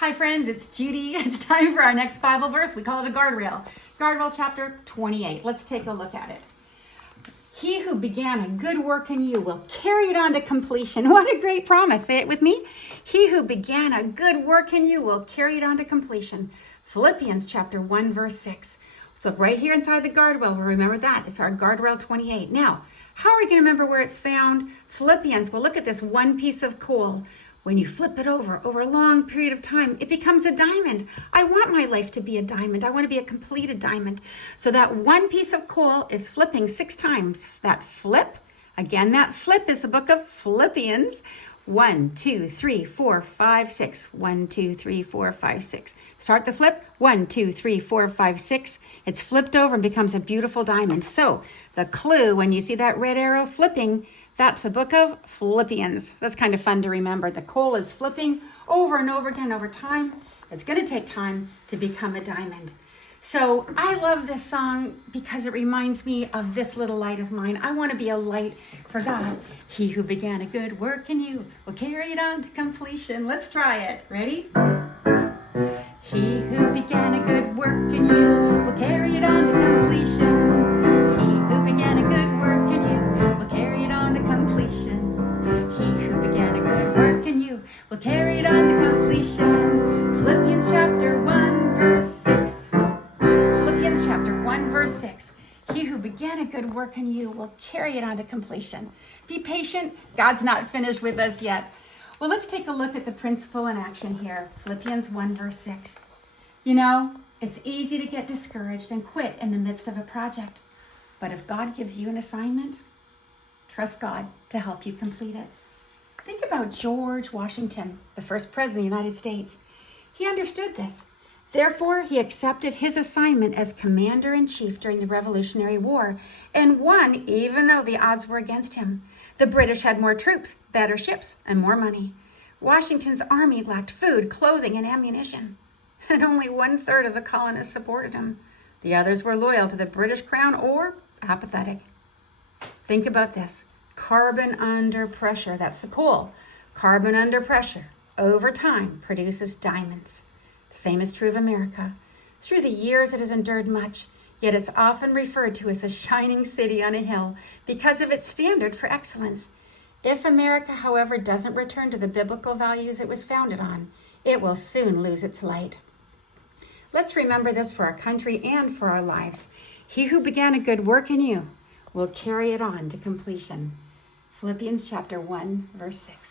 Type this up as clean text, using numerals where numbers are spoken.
Hi friends, it's Judy. It's time for our next Bible verse. We call it a guardrail. Guardrail chapter 28. Let's take a look at it. He who began a good work in you will carry it on to completion. What a great promise. Say it with me. He who began a good work in you will carry it on to completion. Philippians chapter 1 verse 6. So right here inside the guardrail, we'll remember that. It's our guardrail 28. Now, how are we going to remember where it's found? Philippians, well, look at this one piece of coal. When you flip it over a long period of time, it becomes a diamond. I want my life to be a diamond. I want to be a completed diamond. So that one piece of coal is flipping 6 times. That flip, again, that flip is the book of Philippians. 1, 2, 3, 4, 5, 6. 1, 2, 3, 4, 5, 6. Start the flip. 1, 2, 3, 4, 5, 6. It's flipped over and becomes a beautiful diamond. So the clue, when you see that red arrow flipping, that's the book of Philippians. That's kind of fun to remember. The coal is flipping over and over again over time. It's going to take time to become a diamond. So I love this song because it reminds me of this little light of mine. I want to be a light for God. He who began a good work in you will carry it on to completion. Let's try it. Ready? He who began a good work in you will carry it on to completion. He who began a good work in you will carry it on to completion. He who began a good work in you will carry it on to completion. Philippians chapter 1 verse 6. Philippians chapter 1 verse 6. He who began a good work in you will carry it on to completion. Be patient. God's not finished with us yet. Well, let's take a look at the principle in action here. Philippians 1 verse 6. You know, it's easy to get discouraged and quit in the midst of a project. But if God gives you an assignment, trust God to help you complete it. Think about George Washington, the first president of the United States. He understood this. Therefore, he accepted his assignment as commander-in-chief during the Revolutionary War and won even though the odds were against him. The British had more troops, better ships, and more money. Washington's army lacked food, clothing, and ammunition. And only 1/3 of the colonists supported him. The others were loyal to the British crown or apathetic. Think about this. Carbon under pressure, that's the coal. Carbon under pressure over time produces diamonds. The same is true of America. Through the years, it has endured much, yet it's often referred to as a shining city on a hill because of its standard for excellence. If America, however, doesn't return to the biblical values it was founded on, it will soon lose its light. Let's remember this for our country and for our lives. He who began a good work in you will carry it on to completion. Philippians chapter 1, verse 6.